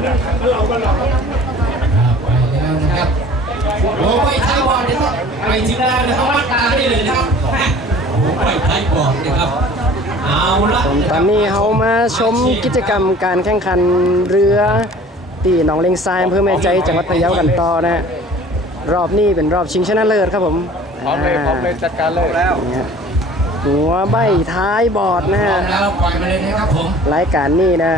ไปแล้วนะครับโอ้ไม่ใช่บอลนะครับไปถึงแล้วนะครับวัดตาได้เลยนะครับโอ้ไม่ใช่บอลนะครับเอาละตอนนี้เขามาชมกิจกรรมการแข่งขันเรือตีหนองเลงทรายอำเภอแม่ใจจังหวัดพะเยากันต่อนะฮะรอบนี้เป็นรอบชิงชนะเลิศครับผมพร้อมเลยพร้อมเลยจัดการเลยแล้วนี่ฮะหัวใบท้ายบอร์ดนะพร้อฮะมแล้วปล่อยมาเลยนะครับผมรายการนี้นะ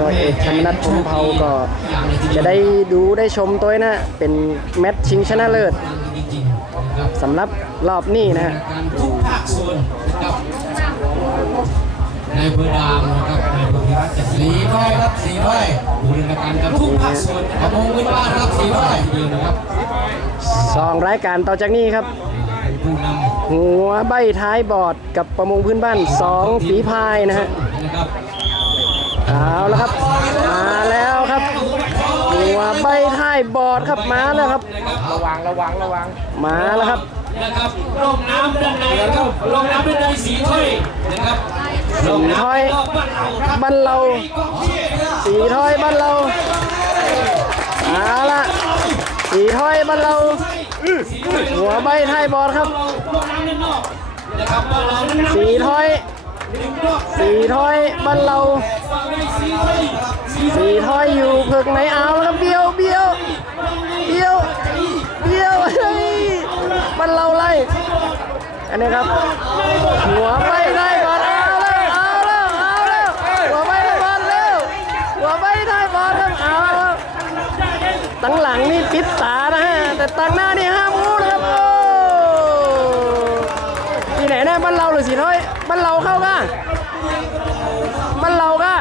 ร้อยเอกธรรมนัฐพมเผาก็จะได้ดูได้ชมตัวนะเป็นแมตช์ชิงชนะเลิศสำหรับรอบนี้นะฮะการทุกภาคส่วนนะครับในอำเภอดามนะครับในอำเภอพิรัตน์สีร้อยครับสีร้อยบูรณาการกับทุกภาคส่วนประมงพื้นบ้านครับสีร้อยเดียวนะครับสองรายการต่อจากนี้ครับ หัวใบท้ายบอร์ดกับประมงพื้นบ้านสองฝีพายนะฮะ เอาแล้วครับ มาแล้วครับหัวใบท้ายบอร์ดครับมาแล้วครับ ระวังระวังระวังมาแล้วครับนะครับร่องน้ำด้านในครับร่องน้ำด้านในสีถ้อยนะครับสีถ้อยรอบบ้านเราครับบ้านเรา สีถ้อยบ้านเราเอาละสีถ้อยบ้านเราหัวใบท้ายบอร์ดครับร่องน้ำด้านนอกนะครับบ้านเรานั้นน้ำสีถ้อย สี่ถ้อยบ้านเราสีถ้อยสีสีถ้อยอยู่เพิกไหนเอาแล้วครับเบี้ยวเบี้ยวเบี้ยวเบี้ยวเฮ้ยบ้านเราไล่อันนี้ครับ หัวใบได้บอลเอาแล้วเอาแล้วเอาแล้วหัวใบได้บอลเร็วหัวใบได้บอลครับเอาตั้งหลังนี่ปิดตานะฮะแต่ตั้งหน้านี่ห้ามรู้นะครับโอ้ ที่ไหนแน่บ้านเราหรือสีถ้อยบ้านเราเข้าก้าบ้านเราก้า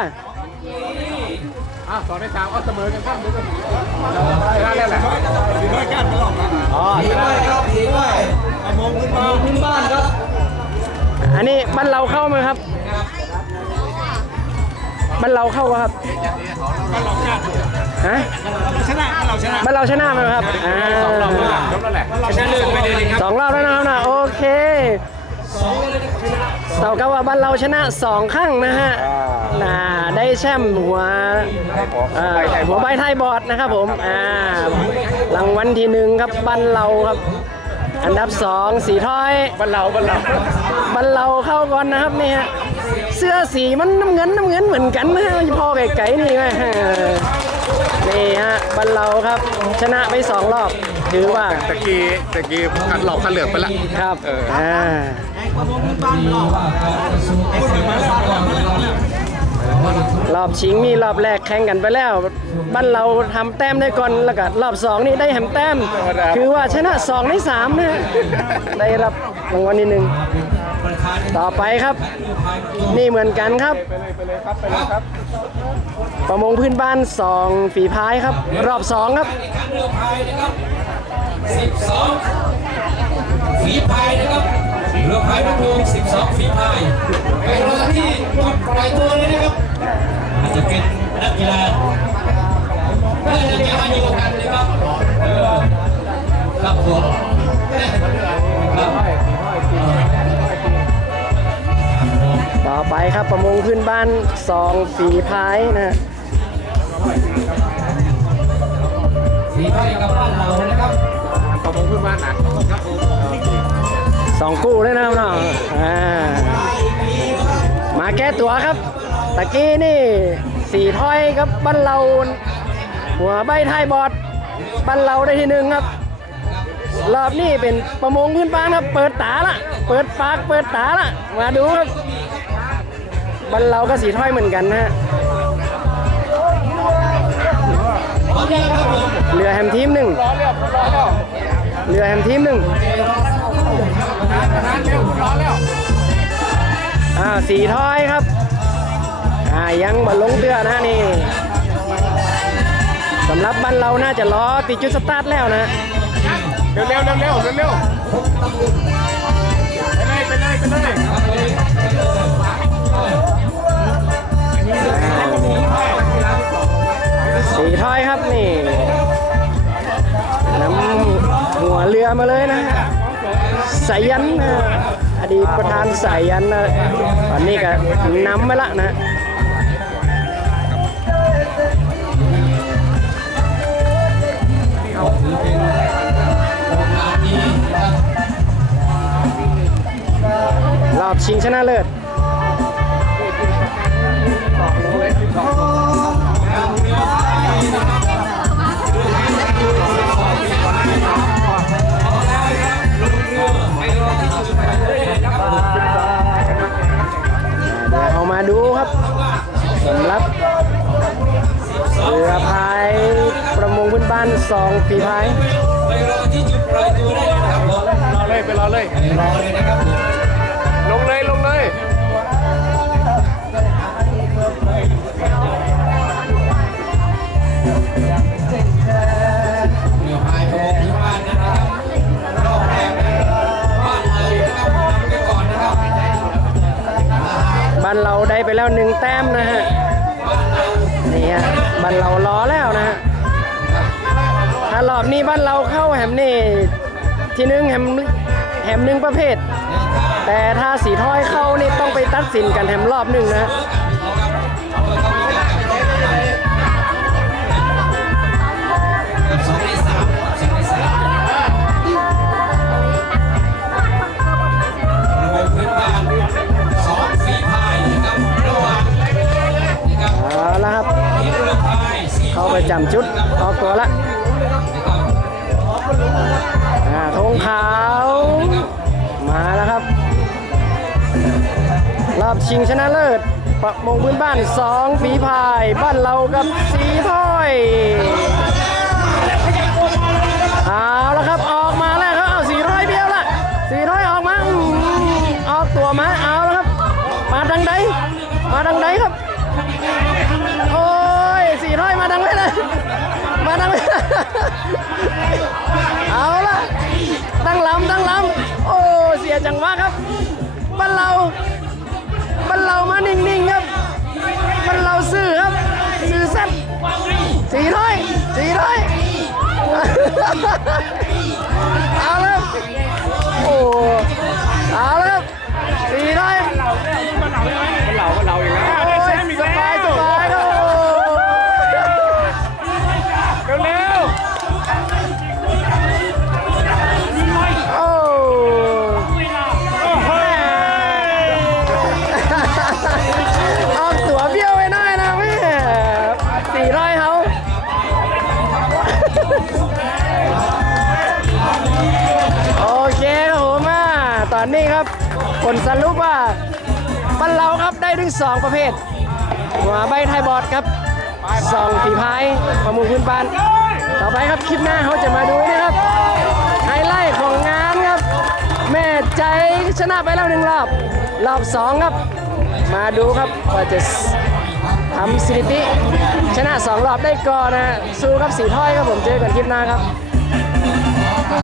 อะสอนในสามเอาเสมอกันครับเดี๋ยวก็ชนะแล้วแหละสีด้วยกันตลอดอ๋อชนะครับสีด้วยประมงพื้นบ้านพื้นบ้านครับ อันนี้บ้านเราเข้าไหมครับบ้านเราเข้าปะครับฮะชนะเราชนะบ้านเราชนะไหมครับอ่าจบแล้วแหละชนะเลิศไปเลยครับสองรอบแล้วนะครับนะโอเค เท่ากับว่าบ้านเราชนะสองครั้งนะฮะน่าได้แชมป์หัวเอ่อหัวใบไทยบอร์ดนะครับผมอ่ารางวัลที่หนึ่งครับบ้านเราครับ อันดับสองสีถ้อยบ้านเราบ้านเราบันเราเข้าก่อนนะครับนี่ฮะเสื้อสีมันน้ำเงินน้ำเงินเหมือนกันนะฮะพ่อไก่ๆนี่ไหมฮะนี่ฮะบันเราครับชนะไปสองรอบ ถือว่าตะกี้ตะกี้คัดหลอกคัดเหลือกไปละครับเอออ่าดีว่ากา รอบชิงนี่รอบแรกแข่งกันไปแล้ว บ้านเราทำแต้มได้ก่อนแล้วก็รอบสองนี่ได้แฮมแต้ม คือว่าชนะสองในสามนะได้รับรางวัลที่หนึ่งต่อไปครับ นี่เหมือนกันครับ ประมงพื้นบ้านสองฝีพายครับ รอบสองครับในการเรือพายนะครับ12ฝีพายนะครับ ฝีพายไปรอที่จุดปล่อยตัวเลยนะครับ อาจจะเป็นนักกีฬาถ้านักกีฬาอยู่กันนะครับเออครับผมครับต่อไปครับประมงพื้นบ้านสองฝีพายนะฮะฝีพายกับบ้านเรานะครับประมงพื้นบ้านนะครับสองกู้ด้วยนะครับเนาะอ่ามา แก้ตัวครับตะกี้นี่สีถ้อยครับบ้านเราหัวใบไทยบอดบ้านเราได้ที่หนึ่งครับ รอบนี้เป็นประมงพื้นบ้านครับ เปิดตาละเปิดปากเปิดตาละมาดูครับบ้านเราก็สีถ้อยเหมือนกันนะฮะพร้อมยังครับผมเรือแฮมทีมหนึ่งร้อนแล้วร้อนแล้วเรือแฮมทีมหนึ่ง อนเร็วร้อนแล้วอ่าสีถ้อยครับ อ่ายังบอลลงเตือนะนี่สำหรับบ้านเราน่าจะล้อติดจุดสตาร์ทแล้วนะเร็วเร็วเร็วเร็วเร็วเร็วไปเลยไปเลยไปเลยสีถ้อยครับนี่นำหัวเรือมาเลยนะสายันนะอ ดีประธานใสายันนะตอนนี้ก็น้ำไม่ละนะรอบชิงชนะเลิศ สำหรับเรือพายประมงพื้นบ้านสองฝีพายไปรอที่จุดปล่อยตัวได้เลยนะครับรอเลยไปรอเลยไปรอเลยนะครับลงเลยลงเลย แล้วหนึ่งแต้มนะฮะนี่ฮะบ้านเราล้อแล้วนะฮะถ้ารอบนี้บ้านเราเข้าแฮมนี่ทีนึงแฮมแฮมหนึ่งประเภท แต่ถ้าสีถ้อยเข้านี่ต้องไปตัดสินกันแฮมรอบหนึ่งนะฮะ เข้าไปจำจุดออกตัวละอาธงขาว มาแล้วครับ รอบชิงชนะเลิศประมงพื้นบ้านสองฝีพาย บ้านเรากับสีถ้อย เอาละตั้งลำตั้งลำโอ้ เสียจังวะครับบ้านเราบ้านเรามานิ่งๆครับบ้านเราซื่อครับ ซื่อสัตย์สี่ร้อยสี่ร้อยเอาล้วครับโอ้เอาล้วครับสี่ร้อย นนี้ครับ ผลสรุปว่าบ้านเราครับได้ถึงสองประเภท หัวใบไทยบอร์ดครับสองฝีพายประมูลพื้นบ้าน ต่อไปครับคลิปหน้าเขาจะมาดูนะครับ ไฮไลท์ของงานครับ แม่ใจชนะไปแล้วหนึ่งรอบ รอบสองครับ มาดูครับว่าจะทำสถิติ ชนะสองรอบได้ก่อนนะสู้กับสีถ้อยครับผมเจอกันคลิปหน้าครับ